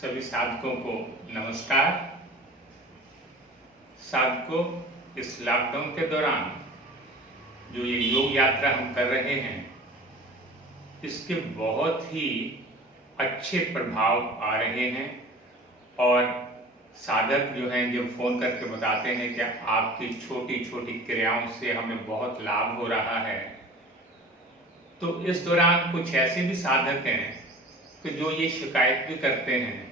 सभी साधकों को नमस्कार। साधकों, इस लॉकडाउन के दौरान जो ये योग यात्रा हम कर रहे हैं, इसके बहुत ही अच्छे प्रभाव आ रहे हैं और साधक जो हैं जब फ़ोन करके बताते हैं कि आपकी छोटी छोटी क्रियाओं से हमें बहुत लाभ हो रहा है, तो इस दौरान कुछ ऐसे भी साधक हैं कि जो ये शिकायत भी करते हैं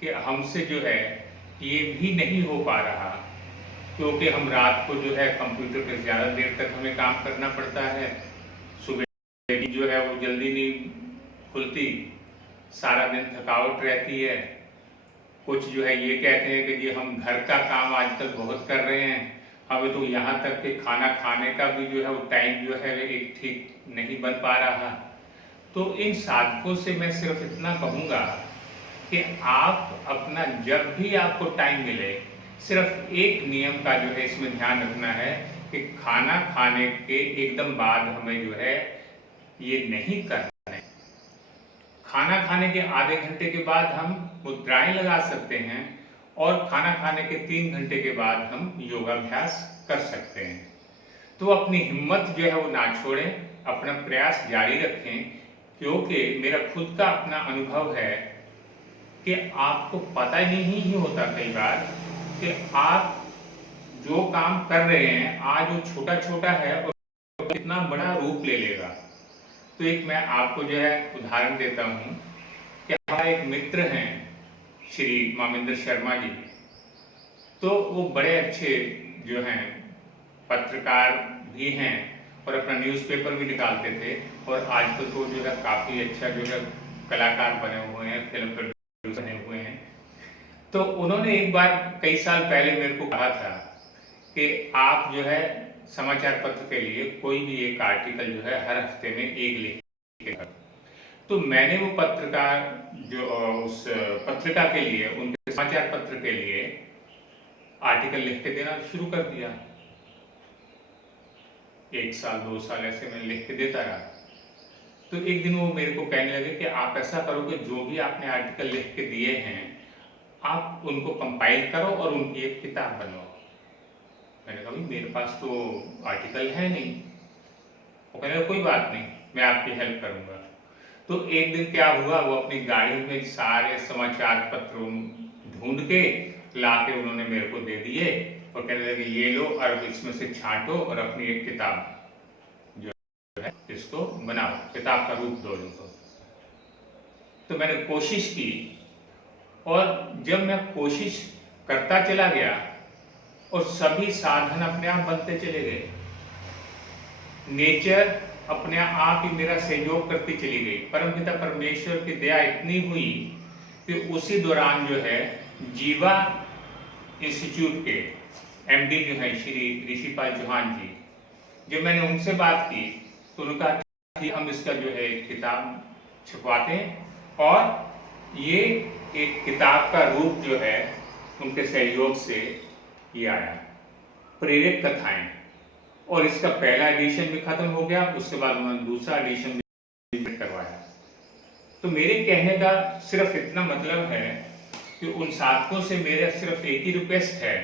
कि हमसे जो है ये भी नहीं हो पा रहा, क्योंकि हम रात को जो है कंप्यूटर पर ज़्यादा देर तक हमें काम करना पड़ता है, सुबह भी जो है वो जल्दी नहीं खुलती, सारा दिन थकावट रहती है। कुछ जो है ये कहते हैं कि जी हम घर का काम आजकल बहुत कर रहे हैं, हमें तो यहाँ तक कि खाना खाने का भी जो है वो टाइम जो है एक ठीक नहीं बन पा रहा। तो इन साधकों से मैं सिर्फ इतना कहूँगा कि आप अपना जब भी आपको टाइम मिले, सिर्फ एक नियम का जो है इसमें ध्यान रखना है कि खाना खाने के एकदम बाद हमें जो है ये नहीं करना है। खाना खाने के आधे घंटे के बाद हम मुद्राएं लगा सकते हैं और खाना खाने के 3 घंटे के बाद हम योगाभ्यास कर सकते हैं। तो अपनी हिम्मत जो है वो ना छोड़ें, अपना प्रयास जारी रखें, क्योंकि मेरा खुद का अपना अनुभव है कि आपको पता नहीं ही होता कई बार कि आप जो काम कर रहे हैं आज वो छोटा छोटा है और कितना बड़ा रूप ले लेगा। तो एक मैं आपको जो है उदाहरण देता हूँ कि हमारे एक मित्र हैं श्री मामिंदर शर्मा जी, तो वो बड़े अच्छे जो हैं पत्रकार भी हैं और अपना न्यूज़पेपर भी निकालते थे और आजकल तो जो है काफ़ी अच्छा जो है कलाकार बने हुए हैं, फिल्म प्रोड्यूसर बने हुए हैं। तो उन्होंने एक बार कई साल पहले मेरे को कहा था कि आप जो है समाचार पत्र के लिए कोई भी एक आर्टिकल जो है हर हफ्ते में एक लिखेगा। तो मैंने वो पत्रकार जो उस पत्रिका के लिए, उनके समाचार पत्र के लिए आर्टिकल लिख के देना शुरू कर दिया। 1 साल 2 साल ऐसे मैं लिख के देता रहा। तो एक दिन वो मेरे को कहने लगे कि आप ऐसा करो कि जो भी आपने आर्टिकल लिख के दिए हैं आप उनको कंपाइल करो और उनकी एक किताब बनवाओ। मैंने कहा मेरे पास तो आर्टिकल है नहीं। वो कहने लगे कोई बात नहीं, मैं आपकी हेल्प करूंगा। तो एक दिन क्या हुआ, वो अपनी गाड़ी में सारे समाचार पत्र ढूंढ के ला के उन्होंने मेरे को दे दिए और कहने लगे ये लो और इसमें से छांटो और अपनी एक किताब जो है इसको बनाओ, किताब का रूप दो इनको। तो मैंने कोशिश की और जब मैं कोशिश करता चला गया और सभी साधन अपने आप बनते चले गए, नेचर अपने आप ही मेरा सहयोग करती चली गई। परमपिता परमेश्वर की दया इतनी हुई कि उसी दौरान जो है जीवा इंस्टीट्यूट के एमडी जो है श्री ऋषिपाल चौहान जी, जब मैंने उनसे बात की तो उन्होंने कहा कि हम इसका जो है किताब छपवाते हैं और ये एक किताब का रूप जो है उनके सहयोग से ये आया, प्रेरक कथाएं। और इसका पहला एडिशन भी खत्म हो गया, उसके बाद उन्होंने दूसरा एडिशन भी करवाया। तो मेरे कहने का सिर्फ इतना मतलब है कि उन साधकों से मेरा सिर्फ एक ही रिक्वेस्ट है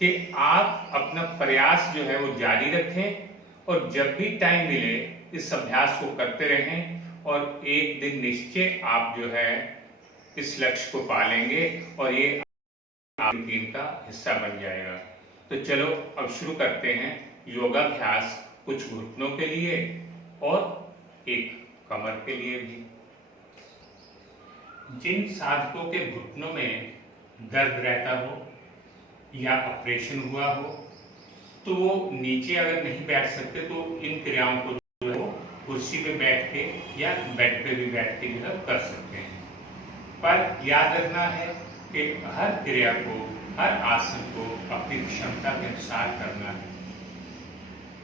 कि आप अपना प्रयास जो है वो जारी रखें और जब भी टाइम मिले इस अभ्यास को करते रहें और एक दिन निश्चय आप जो है इस लक्ष्य को पा लेंगे और ये आपकी टीम का हिस्सा बन जाएगा। तो चलो अब शुरू करते हैं योगाभ्यास, कुछ घुटनों के लिए और एक कमर के लिए भी। जिन साधकों के घुटनों में दर्द रहता हो या ऑपरेशन हुआ हो तो वो नीचे अगर नहीं बैठ सकते तो इन क्रियाओं को जो है वो कुर्सी पे बैठ के या बेड पे भी बैठ के जो है कर सकते हैं। पर याद रखना है कि हर क्रिया को, हर आसन को अपनी क्षमता के अनुसार करना है,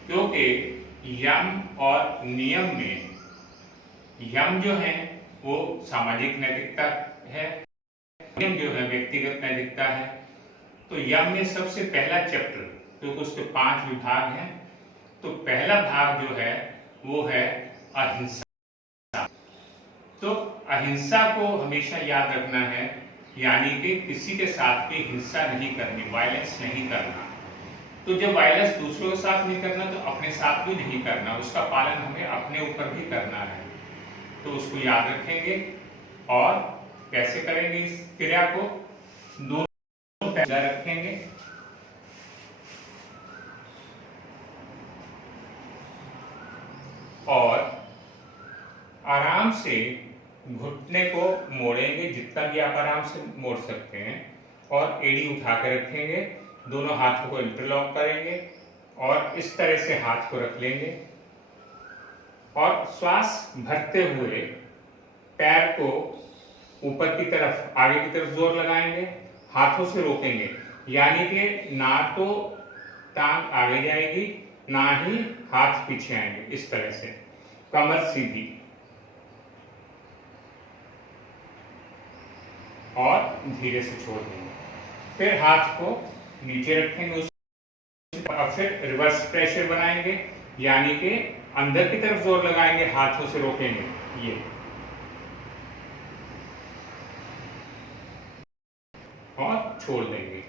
क्योंकि यम और नियम में यम जो है वो सामाजिक नैतिकता है, नियम जो है व्यक्तिगत नैतिकता है। तो यम में सबसे पहला चैप्टर, क्योंकि उसके 5 विभाग हैं, तो पहला भाग जो है वो है अहिंसा। तो अहिंसा को हमेशा याद रखना है, यानी कि किसी के साथ भी हिंसा नहीं करनी, वायलेंस नहीं करना। तो जब वायलेंस दूसरों के साथ नहीं करना तो अपने साथ भी नहीं करना, उसका पालन हमें अपने ऊपर भी करना है। तो उसको याद रखेंगे और कैसे करेंगे इस क्रिया को, दोनों पैर रखेंगे और आराम से घुटने को मोड़ेंगे, जितना भी आप आराम से मोड़ सकते हैं, और एड़ी उठा कर रखेंगे, दोनों हाथों को इंटरलॉक करेंगे और इस तरह से हाथ को रख लेंगे और श्वास भरते हुए पैर को ऊपर की तरफ, आगे की तरफ जोर लगाएंगे, हाथों से रोकेंगे, यानी कि ना तो टांग आगे जाएगी ना ही हाथ पीछे आएंगे, इस तरह से कमर सीधी, और धीरे से छोड़ देंगे। फिर हाथ को नीचे रखेंगे, और फिर रिवर्स प्रेशर बनाएंगे, यानी कि अंदर की तरफ जोर लगाएंगे, हाथों से रोकेंगे, ये और छोड़ देंगे।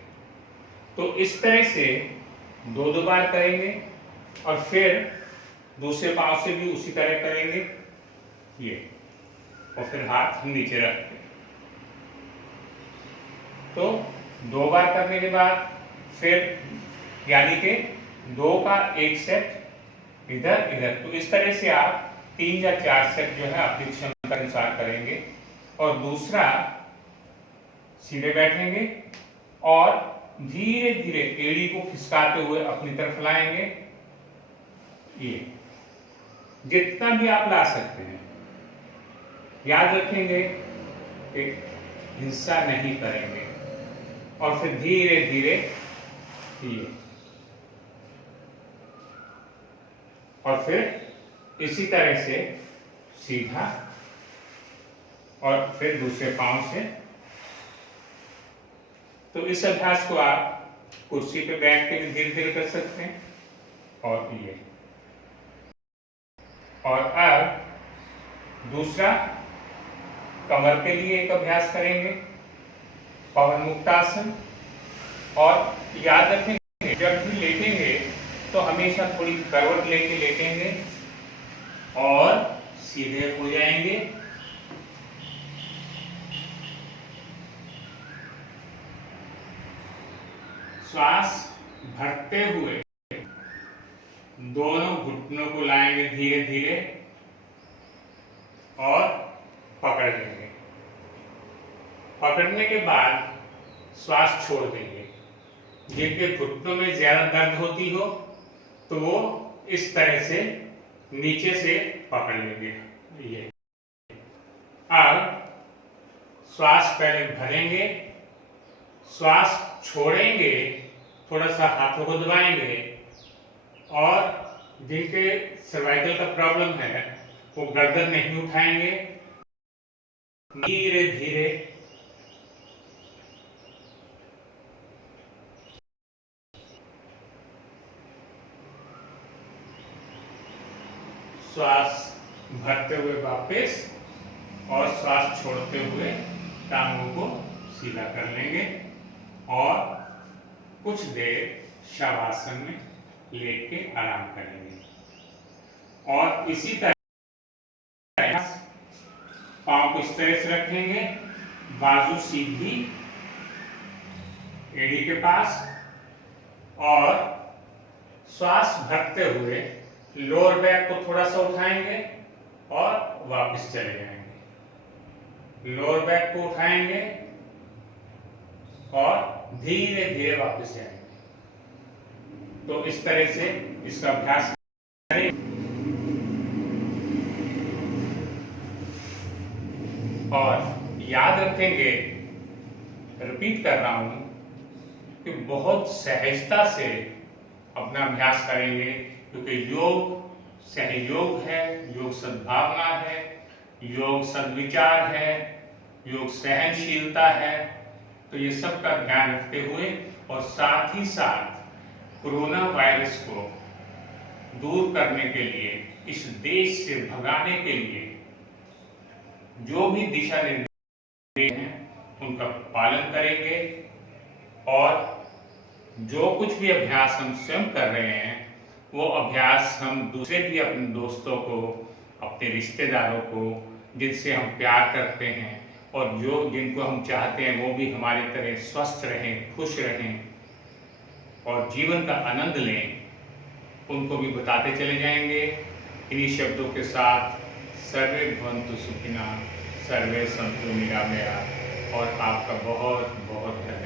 तो इस तरह से दो बार करेंगे और फिर दूसरे पांव से भी उसी तरह करेंगे, ये, और फिर हाथ नीचे रख दें। तो 2 बार करने के बाद फिर, यानी कि 2 का 1 सेट इधर इधर, तो इस तरह से आप 3 या 4 सेट जो है अपनी क्षमता के अनुसार करेंगे। और दूसरा, सीधे बैठेंगे और धीरे धीरे एड़ी को खिसकाते हुए अपनी तरफ लाएंगे, ये जितना भी आप ला सकते हैं। याद रखेंगे कि हिंसा नहीं करेंगे, और फिर धीरे धीरे ये, और फिर इसी तरह से सीधा, और फिर दूसरे पांव से। तो इस अभ्यास को आप कुर्सी पे बैठ के धीरे धीरे कर सकते हैं। और ये, और अब दूसरा, कमर के लिए एक अभ्यास करेंगे, पवन मुक्तासन। और याद रखेंगे जब भी लेटेंगे तो हमेशा थोड़ी करवट लेके लेटेंगे और सीधे हो जाएंगे। श्वास भरते हुए दोनों घुटनों को लाएंगे धीरे धीरे और पकड़ लेंगे। पकड़ने के बाद श्वास छोड़ देंगे। जिनके घुटनों में ज्यादा दर्द होती हो तो वो इस तरह से नीचे से पकड़ लेंगे, ये। अब श्वास पहले भरेंगे, श्वास छोड़ेंगे, थोड़ा सा हाथों को दबाएंगे, और जिनके सर्वाइकल का प्रॉब्लम है वो गर्दन नहीं उठाएंगे, धीरे धीरे श्वास भरते हुए वापस, और श्वास छोड़ते हुए टांगों को सीधा कर लेंगे और कुछ देर शवासन में लेट के आराम करेंगे। और इसी तरह पांव को इस तरह से रखेंगे, बाजू सीधी एड़ी के पास, और श्वास भरते हुए लोअर बैक को थोड़ा सा उठाएंगे और वापस चले जाएंगे। लोअर बैक को उठाएंगे और धीरे धीरे वापस जाएंगे। तो इस तरह से इसका अभ्यास करें। और याद रखेंगे, रिपीट कर रहा हूं, कि बहुत सहजता से अपना अभ्यास करेंगे, क्योंकि योग सहयोग है, योग सद्भावना है, योग सद्विचार है, योग सहनशीलता है। तो ये सब का ध्यान रखते हुए, और साथ ही साथ कोरोना वायरस को दूर करने के लिए, इस देश से भगाने के लिए जो भी दिशा निर्देश हैं उनका पालन करेंगे और जो कुछ भी अभ्यास हम स्वयं कर रहे हैं वो अभ्यास हम दूसरे भी अपने दोस्तों को, अपने रिश्तेदारों को, जिनसे हम प्यार करते हैं और जिनको हम चाहते हैं वो भी हमारी तरह स्वस्थ रहें, खुश रहें और जीवन का आनंद लें, उनको भी बताते चले जाएंगे। इन्हीं शब्दों के साथ सर्वे भवन्तु सुखिनः, सर्वे सन्तु निरामया और आपका बहुत बहुत धन्यवाद।